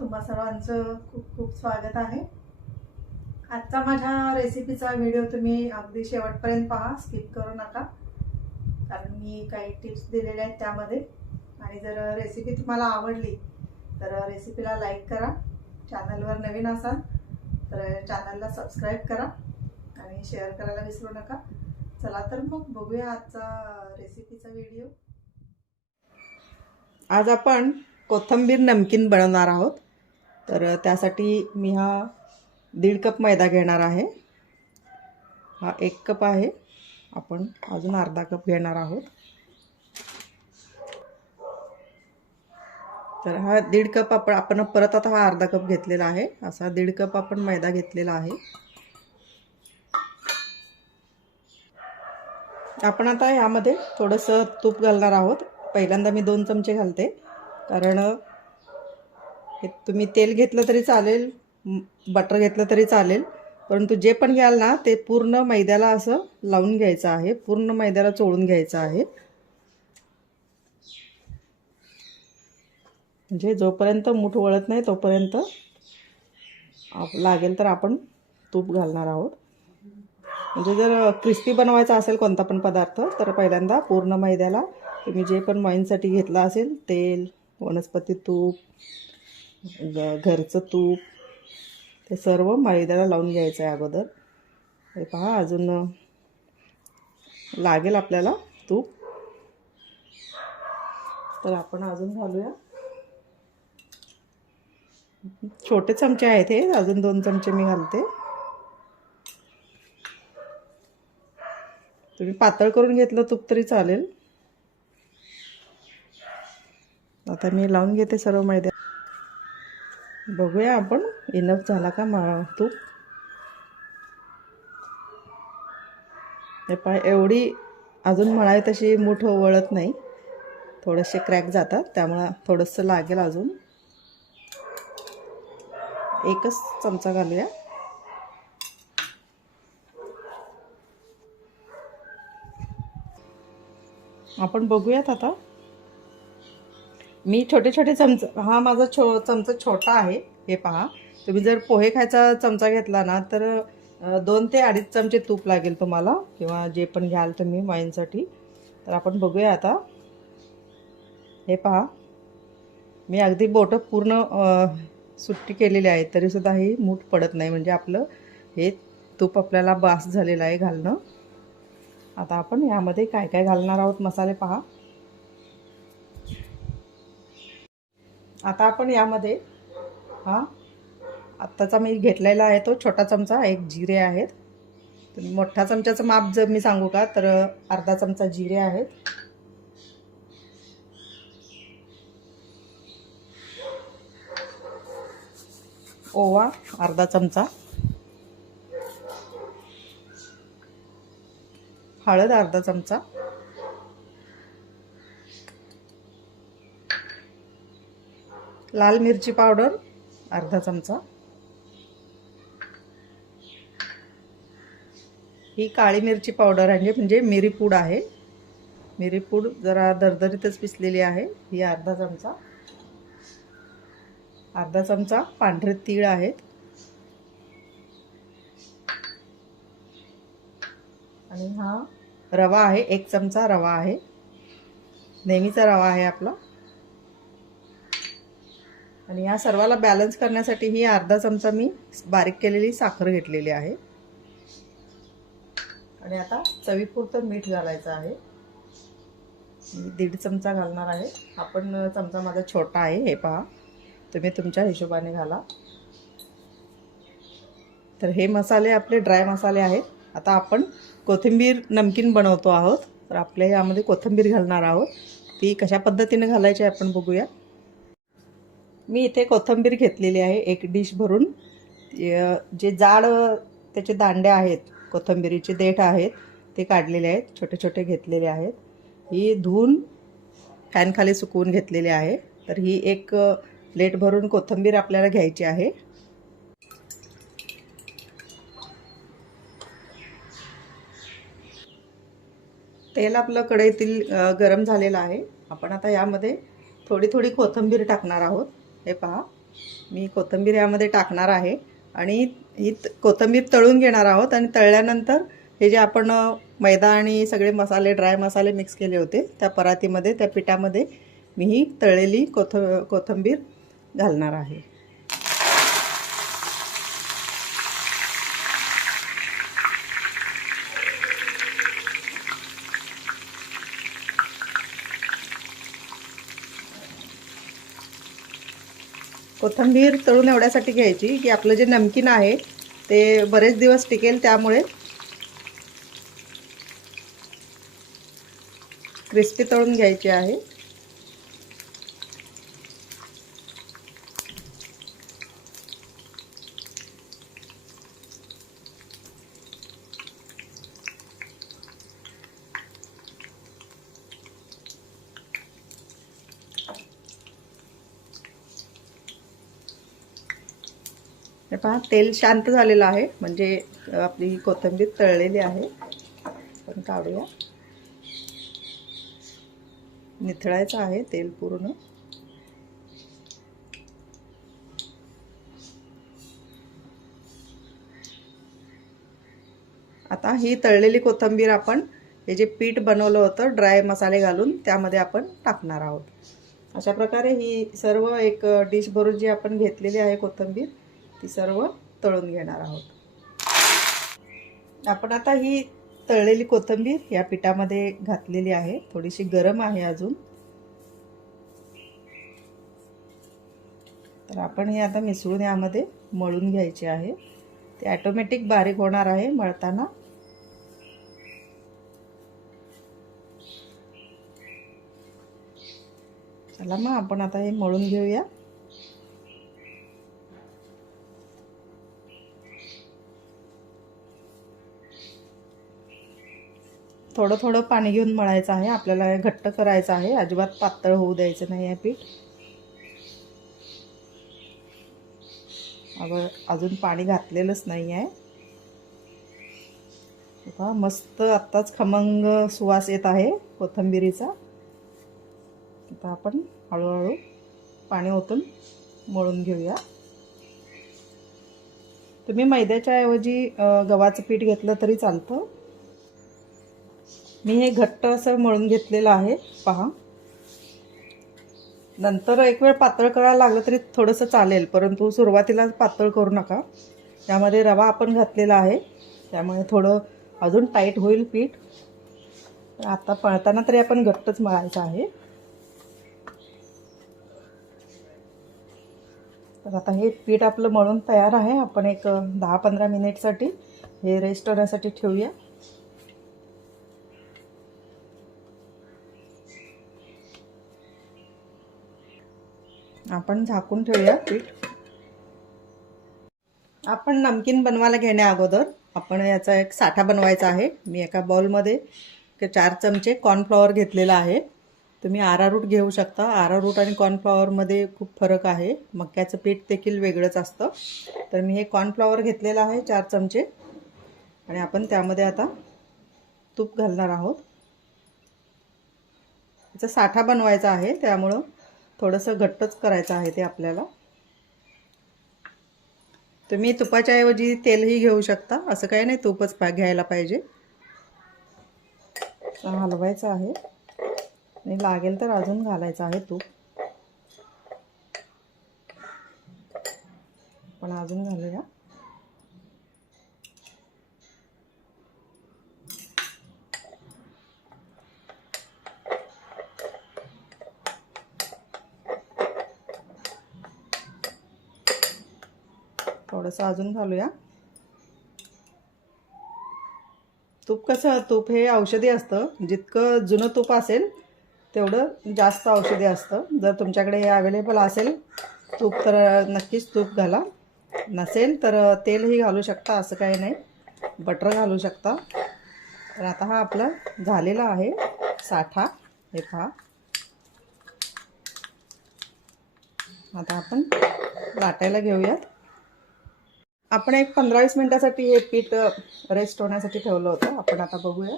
तुम्हा सर्वांचं खूप खूप स्वागत आहे। आजचा माझ्या रेसिपीचा व्हिडिओ तुम्ही अगदी शेवटपर्यंत पहा, स्किप करू नका, कारण मी काही टिप्स दिलेल्या आहेत त्यामध्ये। आणि जर रेसिपी तुम्हाला आवडली तर रेसिपीला लाईक करा, चॅनलवर नवीन असाल तर चॅनलला सबस्क्राईब करा आणि शेअर करायला विसरू नका। चला तर मग बघूया आजचा रेसिपीचा व्हिडिओ। आज आपण कोथिंबीर नमकीन बनवणार आहोत। तर त्यासाठी मी हा 1.5 कप मैदा घेणार आहे। हा 1 कप आहे, आपण अजून अर्धा कप घेणार आहोत। तर हा 1.5 कप आपण परत आता हा अर्धा कप घेतलेला आहे। असा 1.5 कप आपण मैदा घेतलेला आहे। आपण आता यामध्ये थोडंसं तूप घालणार आहोत। पहिल्यांदा मी 2 चमचे घालते, कारण हे तुम्ही तेल घेतलं तरी चालेल, बटर घेतलं तरी चालेल, परंतु जे पण घ्याल ना ते पूर्ण मैद्याला असं लावून घ्यायचं आहे, पूर्ण मैद्याला चोळून घ्यायचं आहे। म्हणजे जोपर्यंत मूठ वळत नाही तोपर्यंत लागेल तर आपण तूप घालणार आहोत। म्हणजे जर क्रिस्पी बनवायचा असेल कोणता पण पदार्थ तर पहिल्यांदा पूर्ण मैद्याला तुम्ही जे पण वाईनसाठी घेतला असेल तेल, वनस्पती तूप, घरचं तूप, ते सर्व मैद्याला लावून घ्यायचं आहे अगोदर। हे पहा, अजून लागेल आपल्याला तूप, तर आपण अजून घालूया। छोटे चमचे आहेत हे, अजून 2 चमचे मी घालते। तुम्ही पातळ करून घेतलं तूप तरी चालेल। आता मी लावून घेते सर्व मैदा। बघूया आपण इनफ झाला का तूप। हे पहा, एवढी अजून मळाय तशी मूठ वळत नाही, थोडेसे क्रॅक जातात, त्यामुळे थोडंसं लागेल अजून। 1च चमचा घालूया। आपण बघूयात आता। मी छोटे छोटे चमचे, हा माझा चमचा छोटा आहे। हे पहा, तुम्ही जर पोहे खायचा चमचा घेतला ना तर 2 ते 2.5 चमचे तूप लागेल तुम्हाला, किंवा जे पण घ्याल तुम्ही वाईनसाठी। तर आपण बघूया आता। हे पहा, मी अगदी बोटं पूर्ण सुट्टी केलेली आहे, तरीसुद्धा ही मूठ पडत नाही, म्हणजे आपलं हे तूप आपल्याला बास झालेलं आहे घालणं। आता आपण यामध्ये काय काय घालणार आहोत मसाले पहा। आता आपण यामध्ये हा आत्ताचा मी घेतलेला आहे तो छोटा चमचा 1 जिरे आहेत। तर मोठ्या चमच्याचं माप जर मी सांगू का तर अर्धा चमचा जिरे आहेत, ओवा अर्धा चमचा, हळद अर्धा चमचा, लाल मिरची पावडर अर्धा चमचा, ही काळी मिरची पावडर आहे, म्हणजे मिरीपूड आहे। मिरीपूड जरा दरदरीतच पिसलेली आहे, ही अर्धा चमचा। अर्धा चमचा पांढरे तीळ आहेत, आणि हा रवा आहे, 1 चमचा रवा आहे, नेहमीचा रवा आहे आपला। आणि या सर्वाला बॅलन्स करण्यासाठी ही अर्धा चमचा मी बारीक केलेली साखर घेतलेली आहे। आणि आता चवीपुरतं मीठ घालायचं आहे, मी 1.5 चमचा घालणार आहे। आपण चमचा माझा छोटा आहे, हे पहा, तुम्ही तुमच्या हिशोबाने घाला। तर हे मसाले आपले ड्राय मसाले आहेत। आता आपण कोथिंबीर नमकीन बनवतो आहोत, तर आपल्या यामध्ये कोथिंबीर घालणार आहोत। ती कशा पद्धतीने घालायची आपण बघूया। मी इथे कोथिंबीर घेतलेली आहे 1 डिश भरून। जे जाड त्याचे दांडे आहेत, कोथिंबीरीचे देठ आहेत, ते काढलेले आहेत, छोटे छोटे घेतलेले आहेत। ही धुवून फॅन खाली सुकवून घेतलेली आहे। तर ही 1 प्लेट भरून कोथिंबीर आपल्याला घ्यायची आहे। तेल आपलं कढईतील गरम झालेलं आहे। आपण आता यामध्ये थोडी थोडी कोथिंबीर टाकणार आहोत। हे पहा, मी कोथिंबीर यामध्ये टाकणार आहे आणि ही कोथिंबीर तळून घेणार आहोत आणि तळल्यानंतर हे जे आपण मैदा आणि सगळे मसाले ड्राय मसाले मिक्स केले होते त्या परातीमध्ये त्या पिठामध्ये मी ही तळलेली कोथिंबीर घालणार आहे. कोथिंबीर तळून एवढ्यासाठी घ्यायची की आपलं जे नमकीन आहे ते बरेच दिवस टिकेल, त्यामुळे क्रिस्पी तळून घ्यायची आहे. हे पहा, तेल शांत झालेलं आहे, म्हणजे आपली कोथिंबीर तळलेली आहे. आपण काढूया. निथळायचं आहे तेल पूर्ण. आता ही तळलेली कोथिंबीर आपण हे जे पीठ बनवलं होतं ड्राय मसाले घालून त्यामध्ये आपण टाकणार आहोत. अशा प्रकारे ही सर्व एक डिश भरून जी आपण घेतलेली आहे कोथिंबीर ती सर्व तळून घेणार आहोत. आपण आता ही तळलेली कोथिंबीर या पिठामध्ये घातलेली आहे. थोडीशी गरम आहे अजून, तर आपण हे आता मिसळून यामध्ये मळून घ्यायचे आहे. ते ऑटोमॅटिक बारीक होणार आहे मळताना. चला मग आपण आता हे मळून घेऊया. थोडं थोडं पाणी घेऊन मळायचं आहे. आपल्याला घट्ट करायचं आहे, अजिबात पातळ होऊ द्यायचं नाही आहे पीठ. अजून पाणी घातलेलंच नाही आहे. बघा, मस्त आत्ताच खमंग सुवास येत आहे कोथिंबीरीचा. आता आपण हळूहळू पाणी ओतून मळून घेऊया. तुम्ही मैद्याच्या ऐवजी गव्हाचं पीठ घेतलं तरी चालतं. मी हे घट्ट असं मळून घेतलेलं आहे पहा. नंतर एक वेळ पातळ करायला लागलं तरी थोडंसं चालेल, परंतु सुरुवातीला पातळ करू नका. त्यामध्ये रवा आपण घातलेला आहे, त्यामुळे थोडं अजून टाईट होईल पीठ. आता पळताना तरी आपण घट्टच मळायचं आहे. तर आता हे पीठ आपलं मळून तयार आहे. आपण एक 10-15 मिनिटसाठी हे रेस्ट होण्यासाठी ठेवूया. आपण झाकून ठेवूया पीठ. आपण नमकीन बनवायला घेण्या अगोदर आपण याचा एक साठा बनवायचा आहे. मी एका बाउलमध्ये 4 चमचे कॉर्नफ्लॉवर घेतलेला आहे. तुम्ही आरारूट घेऊ शकता. आरारूट आणि कॉर्नफ्लॉवरमध्ये खूप फरक आहे. मक्याचं पीठ देखील वेगळंच असतं. तर मी हे कॉर्नफ्लॉवर घेतलेलं आहे 4 चमचे आणि आपण त्यामध्ये आता तूप घालणार आहोत. याचा साठा बनवायचा आहे, त्यामुळं थोडंसं घट्टच करायचं आहे ते आपल्याला. तुम्ही तुपाच्या ऐवजी तेलही घेऊ शकता, असं काही नाही तूपच घ्यायला पाहिजे. हलवायचं आहे आणि लागेल तर अजून घालायचं आहे तूप. पण अजून घालूया. थोडंसं अजून घालूया. तूप तूप हे औषधी असतं. जितकं जुनं तूप असेल तेवढं जास्त औषधी असतं. जर तुमच्याकडे हे अवेलेबल असेल तूप तर नक्कीच तूप घाला. नसेल तर तेलही घालू शकता, असं काही नाही. बटर घालू शकता. तर आता हा आपला झालेला आहे साठा. हे पहा. आता आपण लाटायला घेऊयात. आपण एक 15-20 मिनिटासाठी हे पीठ रेस्ट होण्यासाठी ठेवलं होतं. आपण आता बघूया.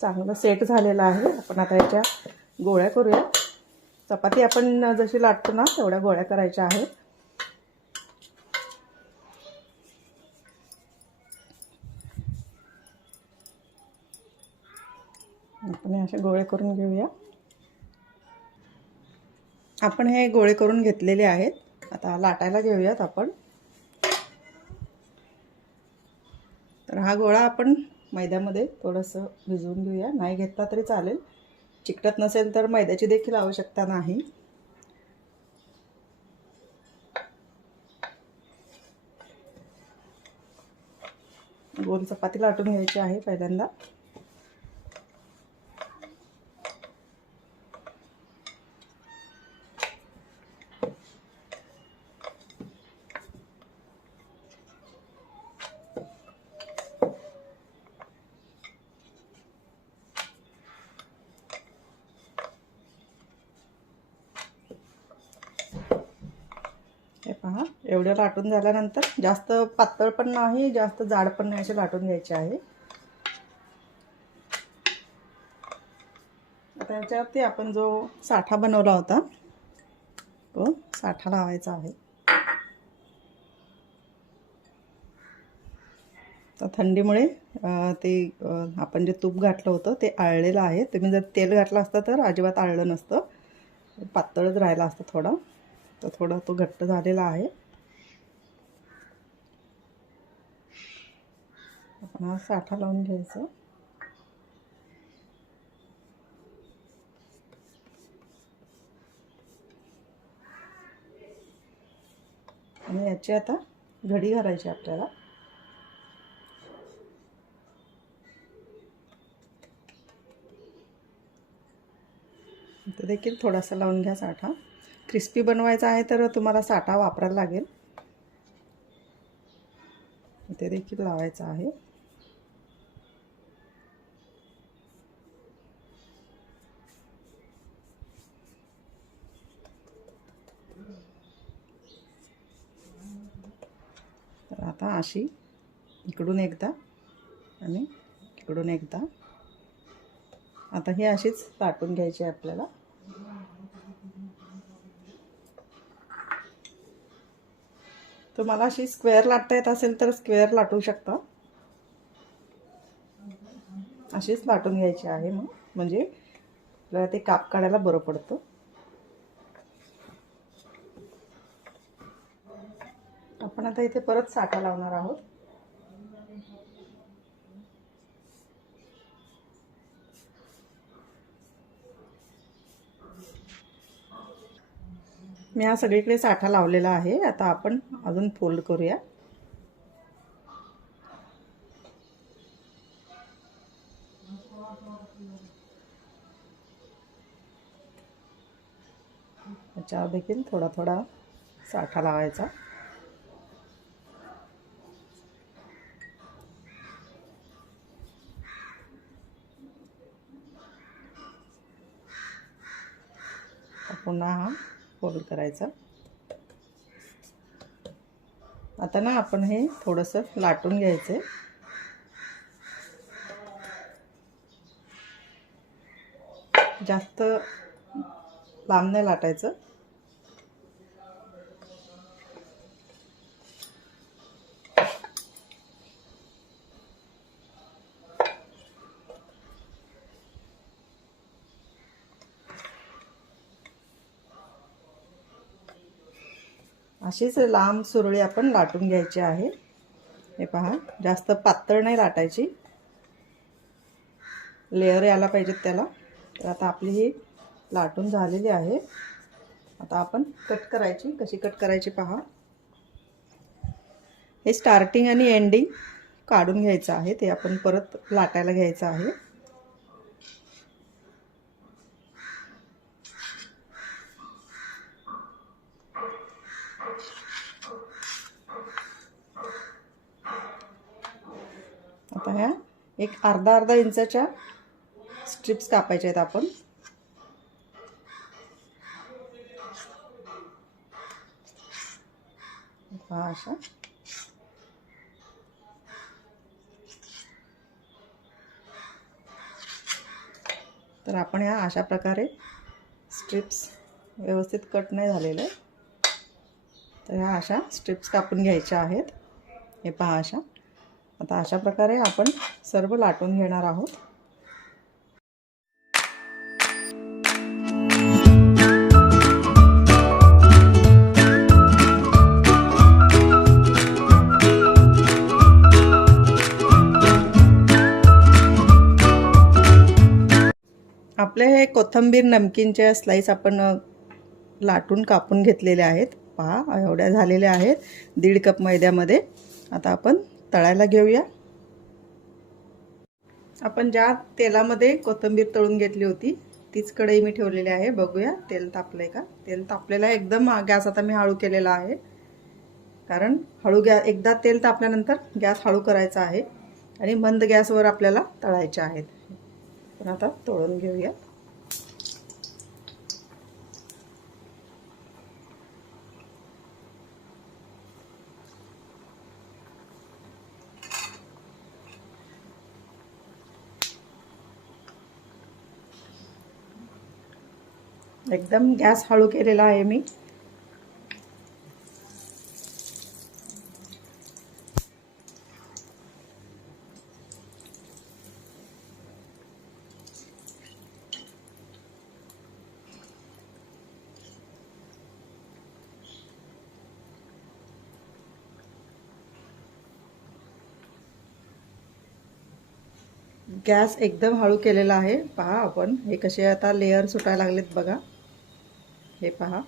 चांगलं सेट झालेलं आहे. आपण आता याच्या गोळ्या करूया. चपाती आपण जशी लाटतो ना तेवढ्या गोळ्या करायच्या आहेत. आपण असे गोळे करून घेऊया. आपण हे गोळे करून घेतलेले आहेत. आता लाटायला घेऊयात आपण. तर हा गोळा आपण मैद्यामध्ये थोडंसं भिजवून घेऊया. नाही घेतला तरी चालेल. चिकटत नसेल तर मैद्याची देखील आवश्यकता नाही. गोल चपाती लाटून घ्यायची आहे पहिल्यांदा. हे पहा, एवढं लाटून झाल्यानंतर जास्त पातळ पण नाही जास्त जाड पण नाही असे लाटून घ्यायचे आहे. आता याच्यावरती आपण जो साठा बनवला होता तो साठा लावायचा आहे. तर थंडीमुळे ते आपण जे तूप घातलं होतं ते आळलेलं आहे. तुम्ही जर तेल घातलं असतं तर अजिबात आळलं नसतं, पातळच राहिला असतं थोडं. तर थोडा तो घट्ट झालेला आहे. आपण हा साठा लावून घ्यायचा. आणि याची आता घडी घालायची आपल्याला. इथे देखील थोडासा लावून घ्या साठा. क्रिस्पी बनवायचा आहे तर तुम्हाला साठा वापरायला लागेल. इथे देखील लावायचा आहे. तर आता अशी इकडून एकदा आणि इकडून एकदा. आता ही अशीच लाटून घ्यायची आहे आपल्याला. तुम्हाला अशी स्क्वेअर लाटता येत असेल तर स्क्वेअर लाटू शकता. अशीच लाटून घ्यायची आहे मग, म्हणजे आपल्याला ते काप काढायला बरं पडतं. आपण आता इथे परत साठा लावणार आहोत. मी हा सगळीकडे साठा लावलेला आहे. आता आपण अजून फोल्ड करूया. याच्यावर देखील थोडा थोडा साठा लावायचा. पुन्हा हा फोल्ड करायचा. आता ना आपण हे थोडंसं लाटून घ्यायचं. जास्त लांब नाही लाटायचं. अशीच लांब सुरळी आपण लाटून घ्यायची आहे. हे पहा, जास्त पातळ नाही लाटायची, लेअर यायला पाहिजेत त्याला. तर आता आपली ही लाटून झालेली आहे. आता आपण कट करायची. कशी कट करायची पहा. हे स्टार्टिंग आणि एंडिंग काढून घ्यायचं आहे. ते आपण परत लाटायला घ्यायचं आहे. आता ह्या एक अर्धा इंचाच्या स्ट्रिप्स कापायच्या आहेत आपण. अशा. तर आपण ह्या अशा प्रकारे स्ट्रिप्स व्यवस्थित कट नाही झालेले, तर ह्या अशा स्ट्रिप्स कापून घ्यायच्या आहेत. हे पहा अशा. आता अशा प्रकारे आपण सर्व लाटून घेणार आहोत. आपले हे कोथिंबीर नमकीनचे स्लाइस आपण लाटून कापून घेतलेले आहेत. पहा एवढ्या झालेल्या आहेत 1.5 कप मैद्यामध्ये. आता आपण तळायला घेऊया. आपण ज्या तेलामध्ये कोथिंबीर तळून घेतली होती तीच कढई मी ठेवलेली आहे. बघूया तेल तापलंय का. तेल तापलेलं आहे एकदम. गॅस आता मी हळू केलेला आहे, कारण एकदा तेल तापल्यानंतर गॅस हळू करायचा आहे आणि मंद गॅसवर आपल्याला तळायचे आहेत. पण आता तळून घेऊया. एकदम गॅस हळू केलेला आहे मी. गॅस एकदम हळू केलेला आहे. पहा आपण हे कसे आता लेयर सुटायला लागलेत बघा. हे पहा,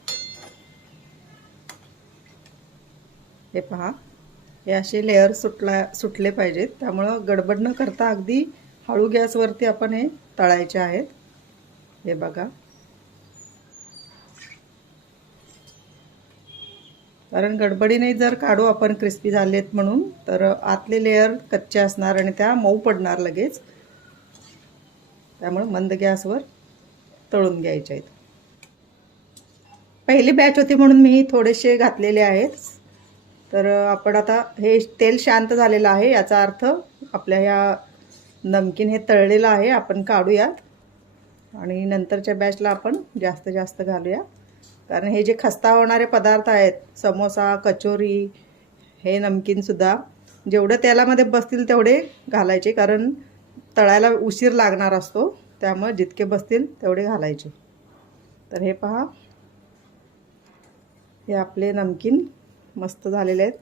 हे पहा, हे असे लेयर सुटले पाहिजेत. त्यामुळं गडबड न करता अगदी हळू गॅसवरती आपण हे तळायचे आहेत. हे बघा, कारण गडबडीने जर काढू आपण क्रिस्पी झालेत म्हणून, तर आतले लेयर कच्चे असणार आणि त्या मऊ पडणार लगेच. त्यामुळे मंद गॅसवर तळून घ्यायचे आहेत. पहिली बॅच होती म्हणून मी थोडेसे घातलेले आहेत. तर आपण आता हे तेल शांत झालेलं आहे, याचा अर्थ आपल्या ह्या नमकीन हे तळलेलं आहे. आपण काढूयात आणि नंतरच्या बॅचला आपण जास्त घालूया. कारण हे जे खस्ता होणारे पदार्थ आहेत, समोसा, कचोरी, हे नमकीनसुद्धा जेवढं तेलामध्ये बसतील तेवढे घालायचे, कारण तळायला उशीर लागणार असतो. त्यामुळे जितके बसतील तेवढे घालायचे. तर हे पहा, हे आपले नमकीन मस्त झालेले आहेत.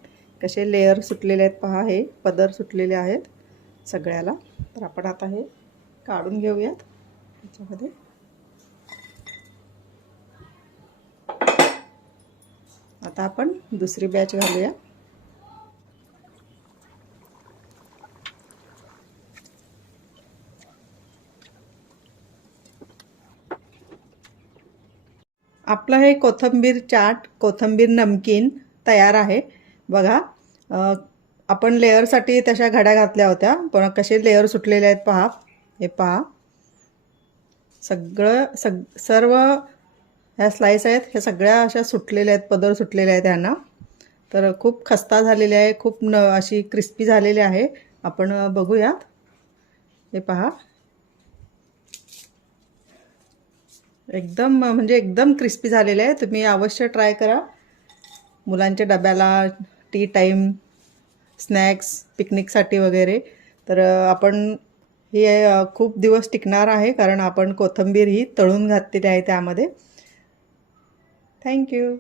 कसे लेयर सुटलेले आहेत पहा. हे पदर सुटलेले आहेत सगळ्याला. तर आपण आता हे काढून घेऊयात त्याच्यामध्ये. आता आपण दुसरी बॅच घालूया. आपलं हे कोथिंबीर चाट, कोथिंबीर नमकीन तयार आहे. बघा, आपण लेअरसाठी तशा घड्या घातल्या होत्या, पण कसे लेअर सुटलेले आहेत पहा. हे पहा, सर्व ह्या स्लाइस आहेत ह्या सगळ्या अशा सुटलेल्या आहेत, पदर सुटलेले आहेत ह्यांना. तर खूप खस्ता झालेले आहे, खूप अशी क्रिस्पी झालेली आहे. आपण बघूयात. हे पहा, एकदम म्हणजे एकदम क्रिस्पी झालेले आहे. तुम्ही अवश्य ट्राय करा. मुलांच्या डब्याला, टी टाईम, स्नॅक्स, पिकनिकसाठी वगैरे. तर आपण हे खूप दिवस टिकणार आहे, कारण आपण कोथिंबीर ही तळून घातलेली आहे त्यामध्ये. थँक्यू.